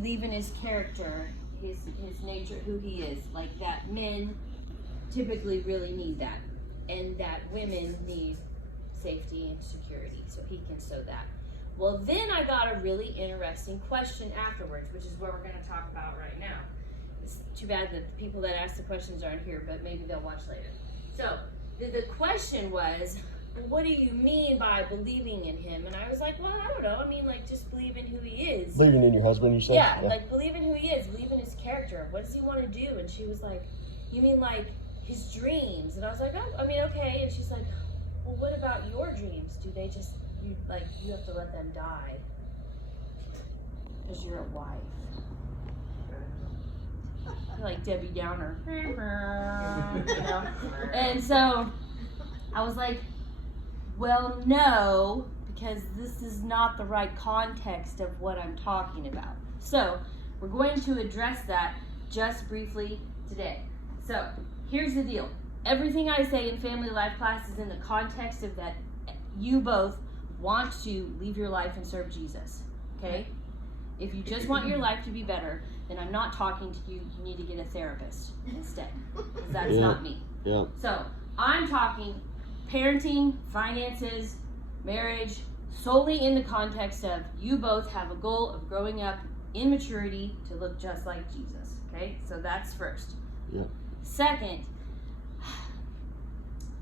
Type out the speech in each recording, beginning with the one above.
believe in his character, his nature, who he is. Like that men typically really need that. And that women need safety and security. So he can sow that. Well, then I got a really interesting question afterwards, which is what we're going to talk about right now. It's too bad that the people that ask the questions aren't here, but maybe they'll watch later. So the question was, what do you mean by believing in him? And I was like, well, I don't know. I mean, like, just believe in who he is. Believing in your husband, you said? Yeah, like, believe in who he is. Believe in his character. What does he want to do? And she was like, you mean, like, his dreams? And I was like, oh, I mean, okay. And she's like, well, what about your dreams? Do they just, you have to let them die? Because you're a wife. Like Debbie Downer. You know? And so I was like, well, no, because this is not the right context of what I'm talking about. So we're going to address that just briefly today. So here's the deal. Everything I say in family life class is in the context of that you both want to leave your life and serve Jesus, okay? If you just want your life to be better, then I'm not talking to you. You need to get a therapist instead, because that's not me. Yeah. So I'm talking parenting, finances, marriage, solely in the context of you both have a goal of growing up in maturity to look just like Jesus, okay? So that's first. Yeah. Second,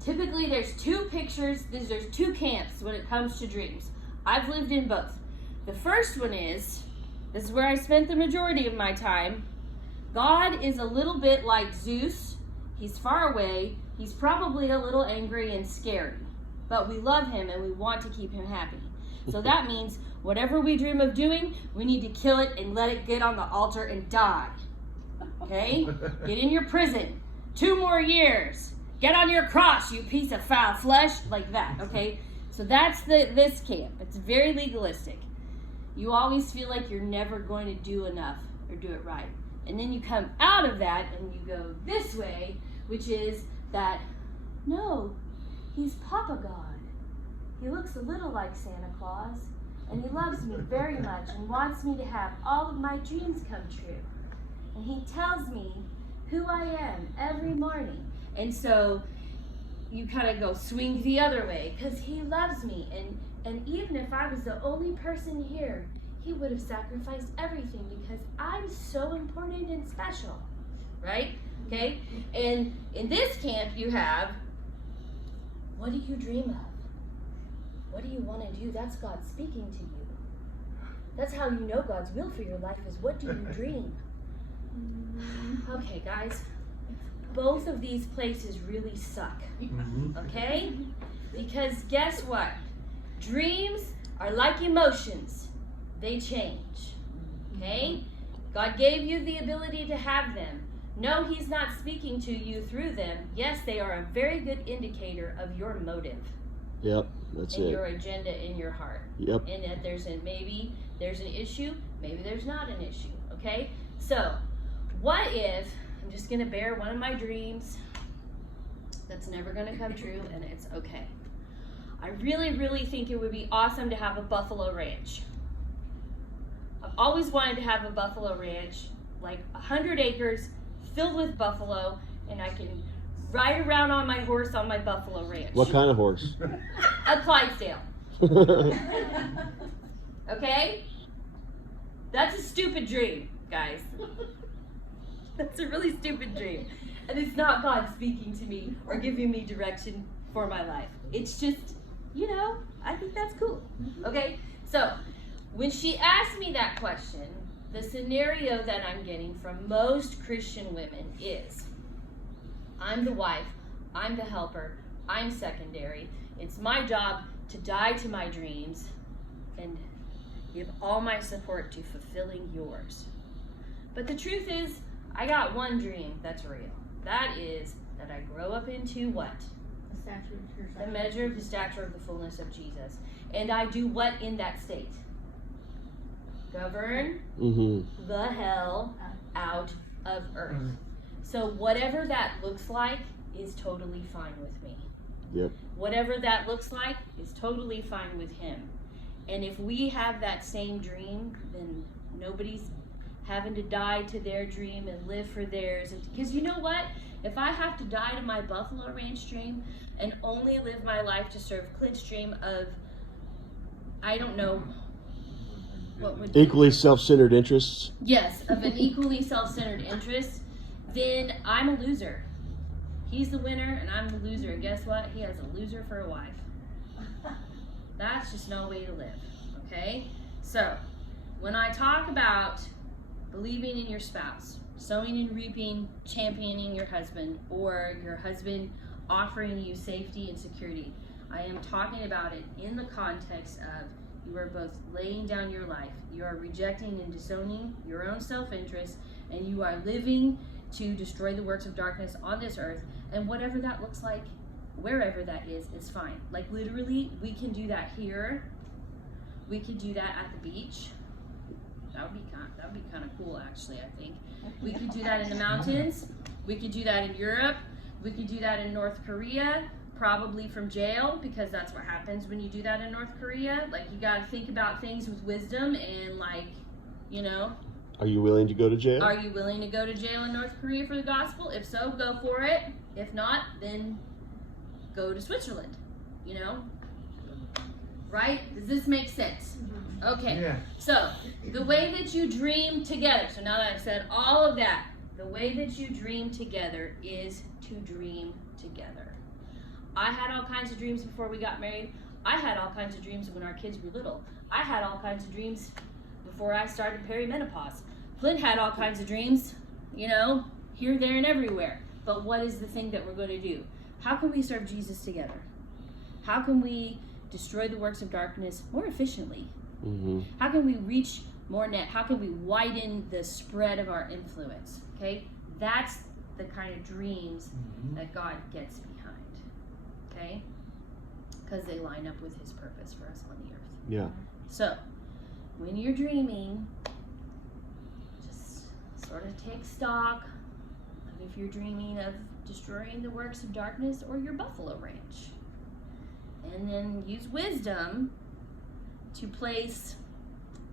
typically there's two pictures, there's two camps when it comes to dreams. I've lived in both. The first one is, this is where I spent the majority of my time. God is a little bit like Zeus. He's far away. He's probably a little angry and scary. But we love him and we want to keep him happy. So that means whatever we dream of doing, we need to kill it and let it get on the altar and die. Okay? Get in your prison. 2 more years. Get on your cross, you piece of foul flesh. Like that, okay? So that's this camp. It's very legalistic. You always feel like you're never going to do enough or do it right. And then you come out of that and you go this way, which is that, no, he's Papa God. He looks a little like Santa Claus, and he loves me very much and wants me to have all of my dreams come true. And he tells me who I am every morning. And so you kind of go swing the other way because he loves me. And even if I was the only person here, he would have sacrificed everything because I'm so important and special, right? Okay? And in this camp you have, what do you dream of? What do you want to do? That's God speaking to you. That's how you know God's will for your life is, what do you dream? Okay, guys. Both of these places really suck, okay? Because guess what? Dreams are like emotions. They change, okay? God gave you the ability to have them. No, he's not speaking to you through them. Yes, they are a very good indicator of your motive. Yep, that's it. And your agenda in your heart. Yep. And that maybe there's an issue, maybe there's not an issue, okay? So, what if I'm just going to bear one of my dreams that's never going to come true, and it's okay. I really, really think it would be awesome to have a buffalo ranch. I've always wanted to have a buffalo ranch, like 100 acres filled with buffalo, and I can ride around on my horse on my buffalo ranch. What kind of horse? A Clydesdale. Okay? That's a stupid dream, guys. That's a really stupid dream. And it's not God speaking to me or giving me direction for my life. It's just, I think that's cool. Okay? So, when she asked me that question, the scenario that I'm getting from most Christian women is, I'm the wife, I'm the helper, I'm secondary. It's my job to die to my dreams and give all my support to fulfilling yours. But the truth is, I got one dream that's real. That is that I grow up into what? The measure of the stature of the fullness of Jesus. And I do what in that state? Govern the hell out of earth. So whatever that looks like is totally fine with me. Yep. Whatever that looks like is totally fine with him. And if we have that same dream, then nobody's having to die to their dream and live for theirs. Because you know what? If I have to die to my Buffalo Ranch dream and only live my life to serve Clint's dream of, I don't know, what would Equally self-centered interests. Yes, of an equally self-centered interest, then I'm a loser. He's the winner and I'm the loser. And guess what? He has a loser for a wife. That's just no way to live. Okay? So, when I talk about believing in your spouse, sowing and reaping, championing your husband, or your husband offering you safety and security, I am talking about it in the context of you are both laying down your life, you are rejecting and disowning your own self-interest, and you are living to destroy the works of darkness on this earth, and whatever that looks like, wherever that is, it's fine. Like literally, we can do that here. We could do that at the beach. That would be kind of cool, actually. I think we could do that in the mountains. We could do that in Europe. We could do that in North Korea, probably from jail, because that's what happens when you do that in North Korea. Like, you got to think about things with wisdom and, like, you know. Are you willing to go to jail? Are you willing to go to jail in North Korea for the gospel? If so, go for it. If not, then go to Switzerland, you know? Right? Does this make sense? Okay. Yeah. So, the way that you dream together. So now that I've said all of that, the way that you dream together is to dream together. I had all kinds of dreams before we got married. I had all kinds of dreams when our kids were little. I had all kinds of dreams before I started perimenopause. Clint had all kinds of dreams, you know, here, there, and everywhere. But what is the thing that we're going to do? How can we serve Jesus together? How can we destroy the works of darkness more efficiently? Mm-hmm. How can we reach more net? How can we widen the spread of our influence? Okay, that's the kind of dreams that God gets behind. Okay, because they line up with His purpose for us on the earth. Yeah. So, when you're dreaming, just sort of take stock of if you're dreaming of destroying the works of darkness or your Buffalo Ranch. And then use wisdom to place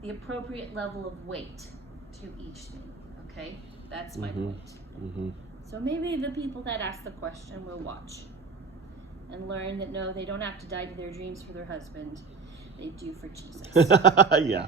the appropriate level of weight to each thing. Okay? That's my point. Mm-hmm. So maybe the people that ask the question will watch and learn that no, they don't have to die to their dreams for their husband. They do for Jesus. Yeah.